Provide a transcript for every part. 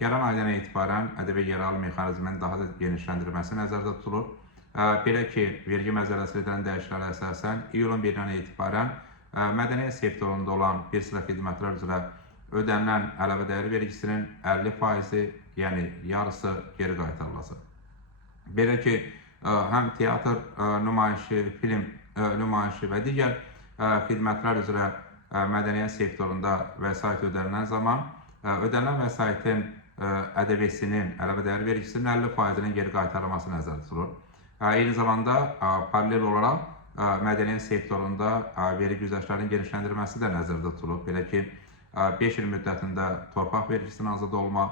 Gələn aydan etibarən ədəbi yeraltı mexanizmin daha da genişləndirilməsi nəzərdə tutulur. Belə ki, vergi məcəlləsinə edilən dəyişikliklərə əsasən iyulun 1-dən etibarən mədəniyyət sektorunda olan bir sıra xidmətlər üzrə ödənilən əlavə dəyər vergisinin 50%, yəni yarısı geri qaytarılacaq. Belə ki, həm teatr nümayişi, film nümayişi və digər xidmətlər üzrə mədəniyyət sektorunda vəsait ödənilən zaman ödənilən vəsaitin ƏDV-sinin, əlavə dəyər vergisinin 50%-nin geri qaytarılması nəzərdə tutulur. Eyni zamanda paralel olaraq mədəniyyət sektorunda vergi güzəştlərinin genişləndirilməsi də nəzərdə tutulur. Belə ki, 5 il müddətində torpaq vergisinin azad olma,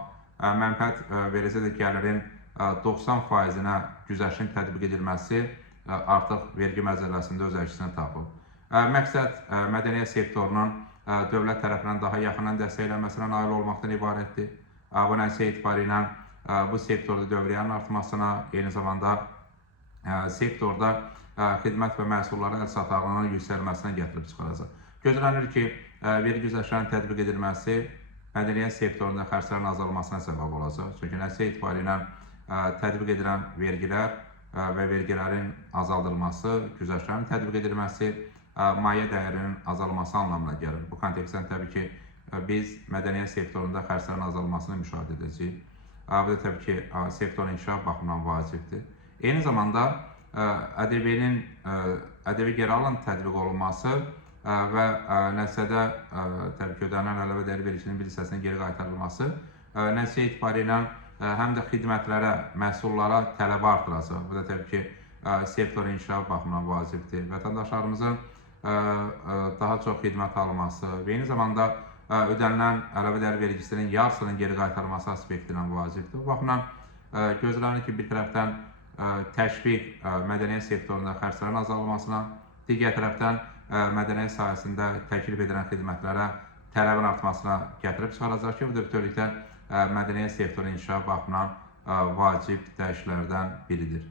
mənfəət verəcək gəlirin 90%-nə güzəştin tətbiq edilməsi artıq vergi məcəlləsində öz əksini tapıb. Məqsəd mədəniyyət sektorunun dövlət tərəfindən daha yaxından dəstəklənməsinə nail olmaqdan ibarətdir. Bu nəticə etibarilə bu sektorda dövriyyənin artmasına, eyni zamanda sektorda xidmət və məhsulların əlçatanlığının yüksəlməsinə gətirib çıxaracaq. Gözlənir ki, vergi güzəştlərinin tətbiq edilməsi mədəniyyət sektorunda xərclərin azalmasına səbəb olacaq. Çünki nəticə etibarilə tətbiq edilən vergilər və vergilərin azaldılması, güzəştlərin tətbiq edilməsi maliyyə dəyərinin azalması anlamına gəlir. Bu kontekstdən təbii ki, biz mədəniyyət sektorunda xərclərin azalmasını müşahidə edəcəyik. Bu da təbii ki, sektorun inkişaf baxımından vacibdir. Eyni zamanda ƏDV geri alın tətbiq olunması və nəticədə təbii ki, ödənilən əlavə dəyər vergisinin bir hissəsinin geri qaytarılması nəticə etibarilə həm də xidmətlərə, məhsullara tələbi artıracaq. Bu da təbii ki, sektorun inkişaf baxımından vacibdir. Vətəndaşlarımızın daha çox xidmət alması və eyni zamanda ödənilən əlavə dəyər vergisinin yarısının geri qaytarılması aspekti ilə vacibdir. Bu baxımdan gözlənir ki, bir tərəfdən təşviq mədəniyyət sektorunda xərclərin azalmasına, digər tərəfdən mədəniyyət sahəsində təklif edilən xidmətlərə tələbin artmasına gətirib çıxaracaq ki, bu da bütövlükdə mədəniyyət sektorunun inkişaf baxımından vacib dəyişikliklərdən biridir.